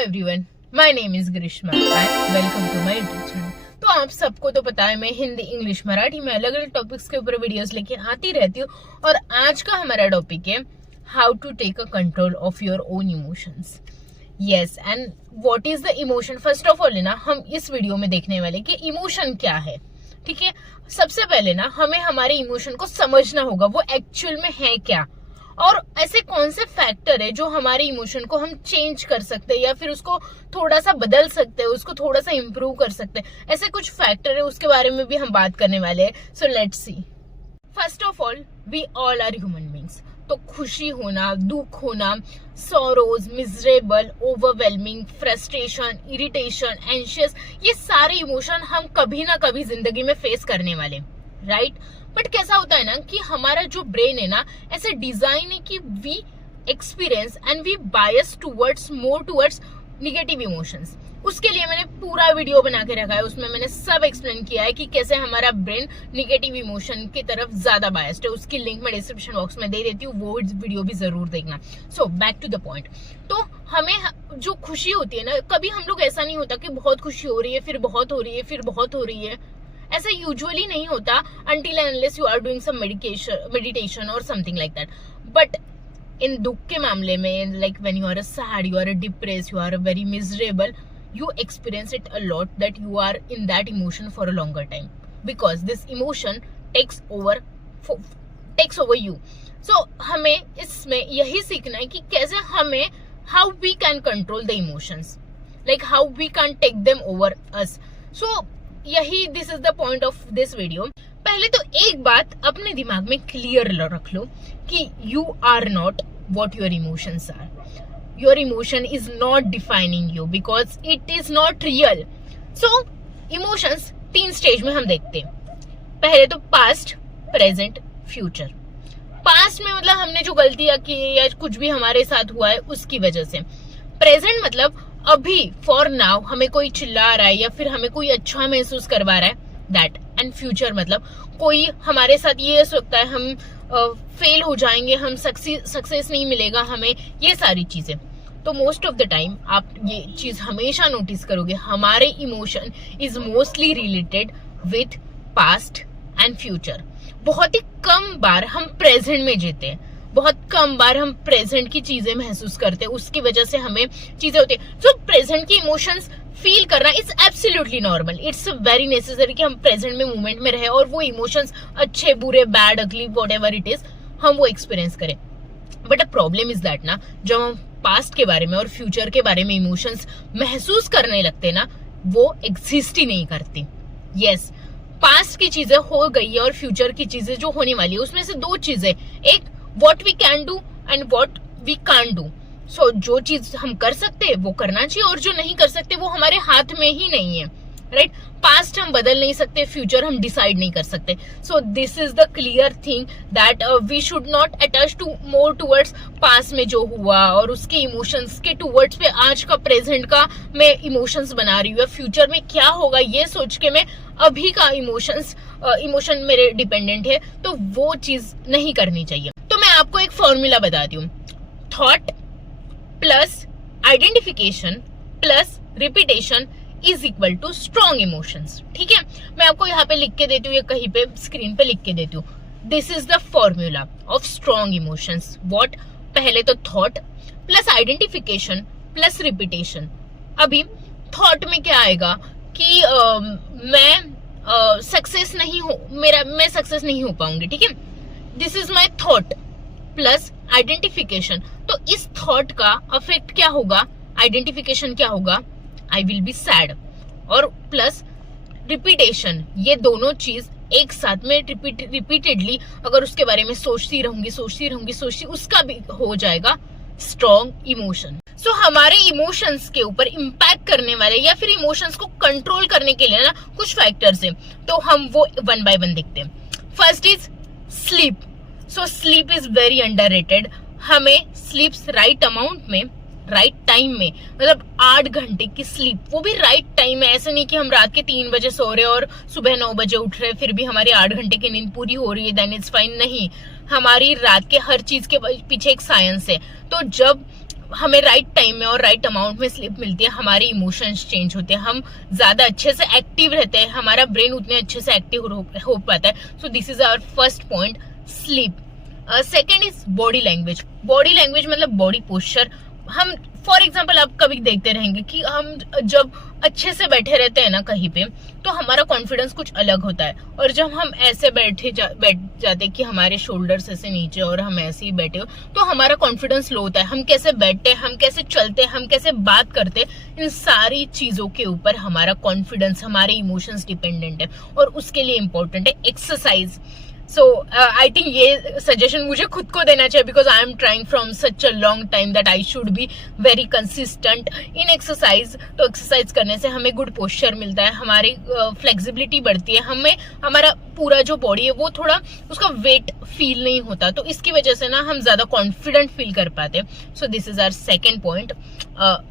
Everyone, my name is Grishma and welcome to my YouTube channel. तो आप सबको तो पता है मैं हिंदी, इंग्लिश, मराठी में अलग अलग टॉपिक्स के ऊपर वीडियोस लेके आती रहती हूँ। और आज का हमारा टॉपिक है how to take a control of your own emotions. Yes, and what is the emotion. First of all ना हम इस वीडियो में देखने वाले कि इमोशन क्या है। ठीक है, सबसे पहले ना हमें हमारे इमोशन को समझना होगा वो एक्चुअल में है क्या, और ऐसे कौन से फैक्टर है जो हमारे इमोशन को हम चेंज कर सकते हैं या फिर उसको थोड़ा सा बदल सकते हैं, उसको थोड़ा सा इम्प्रूव कर सकते हैं। ऐसे कुछ फैक्टर है, उसके बारे में भी हम बात करने वाले हैं। So let's see. First of all, we all are human beings. तो खुशी होना, दुख होना, sorrows, miserable, overwhelming, frustration, irritation, anxious, ये सारे इमोशन हम कभी ना कभी जिंदगी में फेस करने वाले, राइट? बट कैसा होता है ना कि हमारा जो ब्रेन है ना ऐसे डिजाइन है कि we experience and we bias towards more towards negative emotions. उसके लिए मैंने पूरा वीडियो बना के रखा है, उसमें मैंने सब एक्सप्लेन किया है कि कैसे हमारा ब्रेन निगेटिव इमोशन की तरफ ज्यादा बायस्ड है। उसकी लिंक मैं डिस्क्रिप्शन बॉक्स में दे देती हूँ, वो वीडियो भी जरूर देखना। So back to the point. तो हमें जो खुशी होती है ना, कभी हम लोग ऐसा नहीं होता कि बहुत खुशी हो रही है, फिर बहुत हो रही है, फिर बहुत हो रही है। ऐसा यूजुअली नहीं होता until and unless you are doing some meditation or something like that. But in दुख के मामले में, like when you are sad, you are depressed, you are very miserable, you experience it a lot that you are in that emotion for a longer time because this emotion takes over you. So हमें इसमें यही सीखना है कि कैसे हमें how we can control the emotions, like how we can take them over us. So यही this is the point of this video. पहले तो एक बात अपने दिमाग में क्लियर रख लो कि you are not what your emotions are. Your emotion is not defining you because it is not real. So emotions 3 stage में हम देखते हैं। पहले तो पास्ट, प्रेजेंट, फ्यूचर। पास्ट में मतलब हमने जो गलतियां की या कुछ भी हमारे साथ हुआ है उसकी वजह से। प्रेजेंट मतलब अभी फॉर नाउ हमें कोई चिल्ला रहा है या फिर हमें कोई अच्छा महसूस करवा रहा है, दैट। एंड फ्यूचर मतलब कोई हमारे साथ ये हो सकता है हम फेल हो जाएंगे, हम सक्सेस नहीं मिलेगा हमें, ये सारी चीजें। तो मोस्ट ऑफ द टाइम आप ये चीज हमेशा नोटिस करोगे, हमारे emotion is mostly related with past and future. बहुत ही कम बार हम प्रेजेंट में जीते हैं, बहुत कम बार हम प्रेजेंट की चीजें महसूस करते हैं, उसकी वजह से हमें चीजें होती है। सो प्रेजेंट की इमोशंस फील करना it's absolutely normal, it's very necessary कि हम प्रेजेंट में मूवमेंट में रहे और वो इमोशंस अच्छे, बुरे, बैड, अगली, व्हाटएवर इट इज, हम वो एक्सपीरियंस करें। But a problem is that ना, जब हम पास्ट के बारे में और फ्यूचर के बारे में इमोशंस महसूस करने लगते ना, वो एग्जिस्ट ही नहीं करती। यस, पास्ट की चीजें हो गई है और फ्यूचर की चीजें जो होने वाली है उसमें से 2 चीजें, एक what we can do and what we can't do. So जो चीज हम कर सकते हैं वो करना चाहिए और जो नहीं कर सकते वो हमारे हाथ में ही नहीं है, राइट? पास्ट हम बदल नहीं सकते, फ्यूचर हम डिसाइड नहीं कर सकते। So this is the clear thing that we should not attach to more towards past में जो हुआ और उसके इमोशंस के टूवर्ड्स पे आज का प्रेजेंट का मैं इमोशंस बना रही हूँ। फ्यूचर में क्या होगा ये सोच के मैं अभी का इमोशन मेरे डिपेंडेंट है, तो वो चीज नहीं करनी चाहिए। तो मैं आपको एक फॉर्मूला बताती हूँ, thought plus identification plus repetition is equal to strong emotions. ठीक है, मैं आपको यहाँ पे लिख के देती हूँ या कहीं पे स्क्रीन पे लिख के देती हूँ। This is the formula of strong emotions. What? पहले तो thought plus identification plus repetition. अभी थॉट में क्या आएगा कि मैं सक्सेस नहीं हूं, मैं सक्सेस नहीं हो पाऊंगी। ठीक है, this is my thought plus identification. तो इस थॉट का अफेक्ट क्या होगा, आइडेंटिफिकेशन क्या होगा, आई विल बी सैड, और प्लस रिपीटेशन, ये दोनों चीज एक साथ में रिपीटेडली अगर उसके बारे में सोचती रहूंगी, उसका भी हो जाएगा स्ट्रॉन्ग इमोशन। सो हमारे इमोशंस के ऊपर इम्पैक्ट करने वाले या फिर इमोशंस को कंट्रोल करने के लिए ना कुछ फैक्टर्स हैं, तो हम वो 1 बाय 1 देखते हैं। First is sleep. So sleep is very underrated. हमें स्लीप राइट अमाउंट में, राइट टाइम में, मतलब 8 घंटे की स्लीप, वो भी राइट टाइम है। ऐसे नहीं कि हम रात के 3 बजे सो रहे और सुबह 9 बजे उठ रहे फिर भी हमारी 8 घंटे की नींद पूरी हो रही है, देन इट्स फाइन। नहीं, हमारी रात के हर चीज के पीछे एक साइंस है। तो जब हमें राइट टाइम में और राइट अमाउंट में स्लीप मिलती है, हमारे इमोशंस चेंज होते हैं, हम ज्यादा अच्छे से एक्टिव रहते हैं, हमारा ब्रेन उतने अच्छे से एक्टिव हो पाता है। So this is our first point, sleep. Second is body language. Body language मतलब बॉडी पोस्चर। हम फॉर एग्जाम्पल आप कभी देखते रहेंगे कि हम जब अच्छे से बैठे रहते हैं ना कहीं पे, तो हमारा कॉन्फिडेंस कुछ अलग होता है, और जब हम ऐसे बैठ जाते कि हमारे शोल्डर्स ऐसे नीचे और हम ऐसे ही बैठे हो, तो हमारा कॉन्फिडेंस लो होता है। हम कैसे बैठते, हम कैसे चलते, हम कैसे बात करते, इन सारी चीजों के ऊपर हमारा कॉन्फिडेंस, हमारे इमोशंस डिपेंडेंट है, और उसके लिए इंपॉर्टेंट है एक्सरसाइज। सो आई थिंक ये सजेशन मुझे खुद को देना चाहिए, because I am trying from such a long time that I should be very consistent in exercise. तो एक्सरसाइज करने से हमें गुड पोस्चर मिलता है, हमारी फ्लेक्सिबिलिटी बढ़ती है, हमें हमारा पूरा जो बॉडी है वो थोड़ा उसका वेट फील नहीं होता, तो इसकी वजह से ना हम ज्यादा कॉन्फिडेंट फील कर पाते हैं। So this is our second point,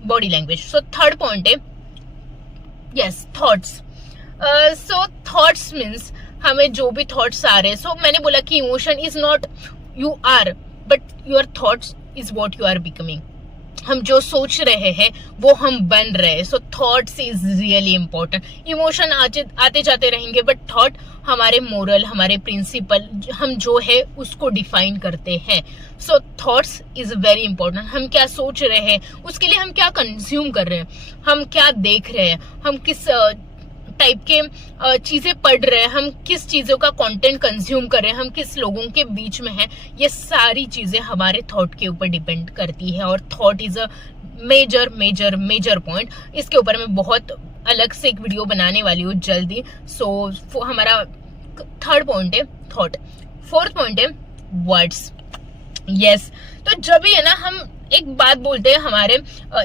body language. So third point है yes thoughts. So thoughts means हमें जो भी थॉट्स आ रहे हैं, सो मैंने बोला कि emotion is not you are, but your thoughts is what you are becoming. हम जो सोच रहे हैं वो हम बन रहे हैं। So thoughts is really important. Emotion आते जाते रहेंगे, बट थॉट हमारे मोरल, हमारे प्रिंसिपल, हम जो है उसको डिफाइन करते हैं। So thoughts is very important. हम क्या सोच रहे हैं, उसके लिए हम क्या कंज्यूम कर रहे हैं, हम क्या देख रहे हैं, हम किस टाइप के चीजें पढ़ रहे हैं, हम किस चीजों का कंटेंट कंज्यूम कर रहे हैं, हम किस लोगों के बीच में हैं, ये सारी चीजें हमारे थॉट के ऊपर डिपेंड करती है। और thought is a major major major point. इसके ऊपर मैं बहुत अलग से एक वीडियो बनाने वाली हूँ जल्दी। सो हमारा थर्ड पॉइंट है थॉट। फोर्थ पॉइंट है वर्ड्स। यस, तो जब भी है ना हम एक बात बोलते हैं हमारे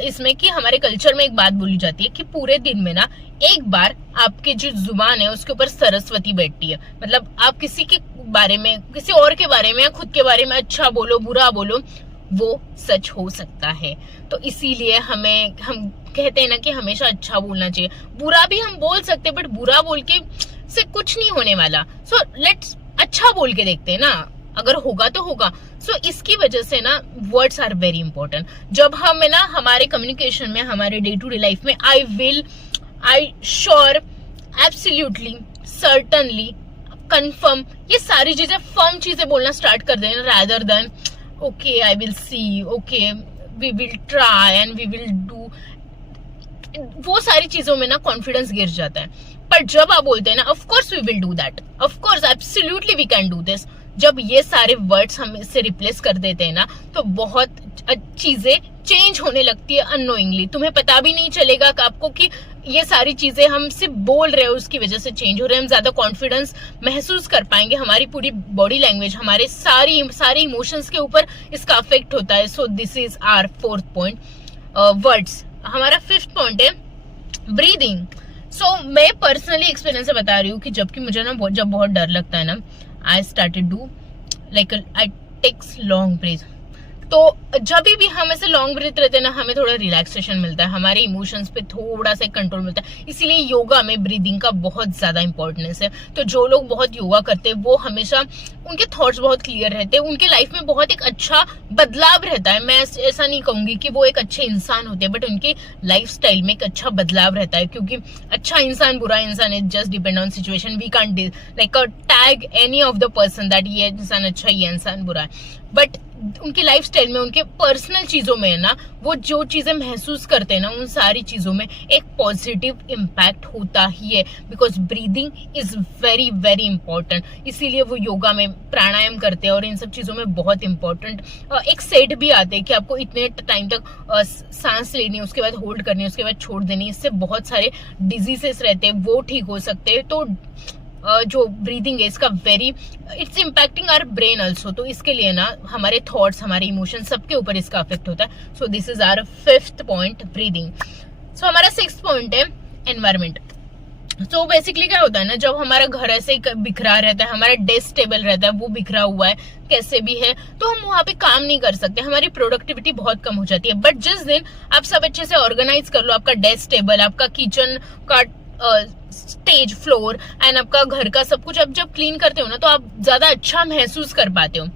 इसमें कि हमारे कल्चर में एक बात बोली जाती है कि पूरे दिन में ना एक बार आपके जो जुबान है उसके ऊपर सरस्वती बैठती है। मतलब आप किसी के बारे में, किसी और के बारे में या खुद के बारे में अच्छा बोलो, बुरा बोलो, वो सच हो सकता है। तो इसीलिए हम कहते हैं ना कि हमेशा अच्छा बोलना चाहिए। बुरा भी हम बोल सकते हैं, बट बुरा बोल के से कुछ नहीं होने वाला। सो लेट्स अच्छा बोल के देखते हैं ना, अगर होगा तो होगा। सो इसकी वजह से ना वर्ड्स आर वेरी इंपॉर्टेंट। जब हम है ना हमारे कम्युनिकेशन में, हमारे डे टू डे लाइफ में I sure, absolutely, certainly, confirm, ये सारी चीजें फर्म चीजें बोलना स्टार्ट कर देना, rather than okay I will see, okay we will try and we will do. वो सारी चीजों में ना कॉन्फिडेंस गिर जाता है। पर जब आप बोलते हैं ना of course we will do that, of course absolutely we can do this, जब ये सारे वर्ड्स हम इससे रिप्लेस कर देते हैं ना, तो बहुत चीजें चेंज होने लगती है अननोइंगली। तुम्हें पता भी नहीं चलेगा कि आपको कि ये सारी चीजें हम सिर्फ बोल रहे हो उसकी वजह से चेंज हो रहे हैं। हम ज्यादा कॉन्फिडेंस महसूस कर पाएंगे, हमारी पूरी बॉडी लैंग्वेज, हमारे सारे इमोशंस के ऊपर इसका अफेक्ट होता है। So this is our fourth point, words. हमारा फिफ्थ पॉइंट है ब्रीदिंग। सो मैं पर्सनली एक्सपीरियंस से बता रही हूँ कि जबकि मुझे ना जब बहुत डर लगता है ना, I started to I takes long breath। तो जब भी हम ऐसे लॉन्ग ब्रीथ रहते हैं ना, हमें थोड़ा रिलैक्सेशन मिलता है, हमारे इमोशंस पे थोड़ा सा कंट्रोल मिलता है। इसीलिए योगा में ब्रीदिंग का बहुत ज्यादा इंपॉर्टेंस है। तो जो लोग बहुत योगा करते हैं वो हमेशा उनके थॉट्स बहुत क्लियर रहते हैं, उनके लाइफ में बहुत एक अच्छा बदलाव रहता है। मैं ऐसा नहीं कहूंगी कि वो एक अच्छे इंसान होते हैं, बट उनके लाइफ स्टाइल में एक अच्छा बदलाव रहता है। क्योंकि अच्छा इंसान, बुरा इंसान, it just depend on situation. We can't like tag any of the person that ये इंसान अच्छा, ये इंसान बुरा है। बट उनके लाइफ स्टाइल में, उनके पर्सनल चीजों में ना, वो जो चीजें महसूस करते हैं ना, उन सारी चीजों में एक पॉजिटिव इम्पैक्ट होता ही है। Because breathing is very very important. इसीलिए वो योगा में प्राणायाम करते हैं और इन सब चीजों में बहुत इंपॉर्टेंट एक सेट भी आते हैं कि आपको इतने टाइम तक सांस लेनी है, उसके बाद होल्ड करनी है, उसके बाद छोड़ देनी है। इससे बहुत सारे डिजीजेस रहते हैं वो ठीक हो सकते हैं। तो जो ब्रीदिंग है इसका it's impacting our brain also. तो इसके लिए ना हमारे थॉट्स, हमारे इमोशन, सबके ऊपर इसका अफेक्ट होता है। So this is our fifth point, breathing. So हमारा सिक्स्थ पॉइंट है एनवायरमेंट। तो बेसिकली क्या होता है ना, जब हमारा घर ऐसे बिखरा रहता है, हमारा डेस्क टेबल रहता है वो बिखरा हुआ है कैसे भी है, तो हम वहां पे काम नहीं कर सकते, हमारी प्रोडक्टिविटी बहुत कम हो जाती है। बट जिस दिन आप सब अच्छे से ऑर्गेनाइज कर लो, आपका डेस्क टेबल, आपका किचन का स्टेज, फ्लोर एंड आपका घर का सब कुछ आप जब क्लीन करते हो ना, तो आप ज्यादा अच्छा महसूस कर पाते हो।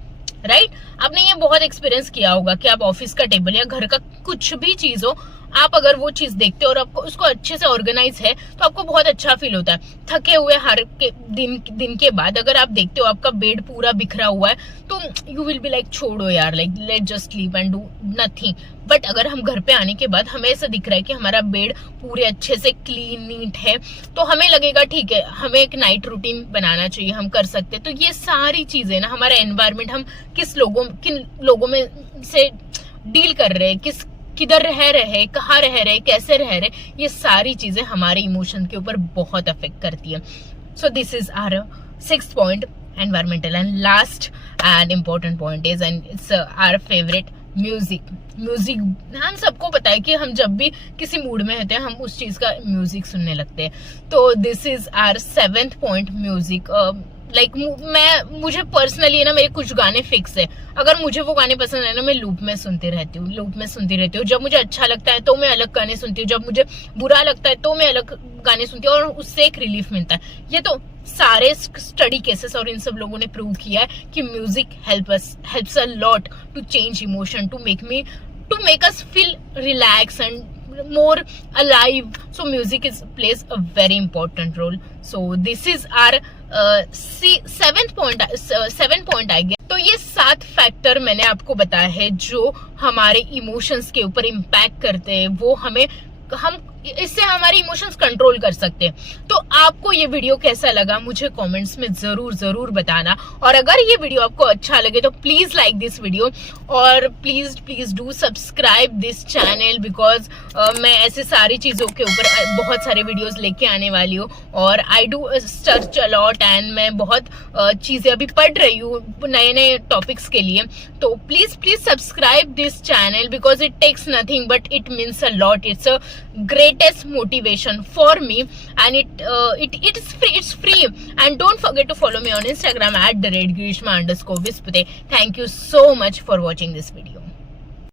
राइट आपने ये बहुत एक्सपीरियंस किया होगा कि आप ऑफिस का टेबल या घर का कुछ भी चीज हो, आप अगर वो चीज देखते हो और आपको उसको अच्छे से ऑर्गेनाइज है तो आपको बहुत अच्छा फील होता है। थके हुए हर के दिन के बाद अगर आप देखते हो आपका बेड पूरा बिखरा हुआ है तो यू विल बी लाइक छोड़ो यार, like let just sleep and do nothing. But अगर हम घर पे आने के बाद हमें ऐसा दिख रहा है कि हमारा बेड पूरे अच्छे से क्लीन नीट है तो हमें लगेगा ठीक है, हमें एक नाइट रूटीन बनाना चाहिए, हम कर सकते हैं। तो ये सारी चीजें ना, हमारा एनवायरमेंट, हम किन लोगों में से डील कर रहे हैं, किधर रह रहे, कहाँ रह रहे, कैसे रह रहे, ये सारी चीजें हमारे इमोशन के ऊपर बहुत अफेक्ट करती है। So this is our 6th point, environmental. And last and important point is, and it's our favourite, music. हम सबको पता है कि हम जब भी किसी मूड में होते हैं हम उस चीज का म्यूजिक सुनने लगते हैं। तो this is our 7th point, music. Like मुझे पर्सनली ना मेरे कुछ गाने फिक्स है, अगर मुझे वो गाने पसंद है ना मैं लूप में सुनती रहती हूँ। जब मुझे अच्छा लगता है तो मैं अलग गाने सुनती हूँ, जब मुझे बुरा लगता है तो मैं अलग गाने सुनती हूँ, और उससे एक रिलीफ मिलता है। ये तो सारे स्टडी केसेस और इन सब लोगों ने प्रूव किया है कि music helps a lot to change emotion, to make us feel relax and more alive. So music plays a very important role. So this is our 7th point I guess. तो ये 7 factor मैंने आपको बताया है जो हमारे emotions के ऊपर इम्पैक्ट करते हैं, वो हम इससे हमारे इमोशंस कंट्रोल कर सकते हैं। तो आपको ये वीडियो कैसा लगा मुझे कमेंट्स में जरूर बताना, और अगर ये वीडियो आपको अच्छा लगे तो प्लीज लाइक दिस वीडियो, और please do subscribe this channel, because मैं ऐसे सारी चीजों के ऊपर बहुत सारे वीडियोस लेके आने वाली हूँ, और I do search a lot, and मैं बहुत चीजें अभी पढ़ रही हूँ नए टॉपिक्स के लिए। तो please subscribe this channel, because it takes nothing but it means a lot. It's a greatest motivation for me, and it's free. And don't forget to follow me on Instagram @grishma_vispute. Thank you so much for watching this video.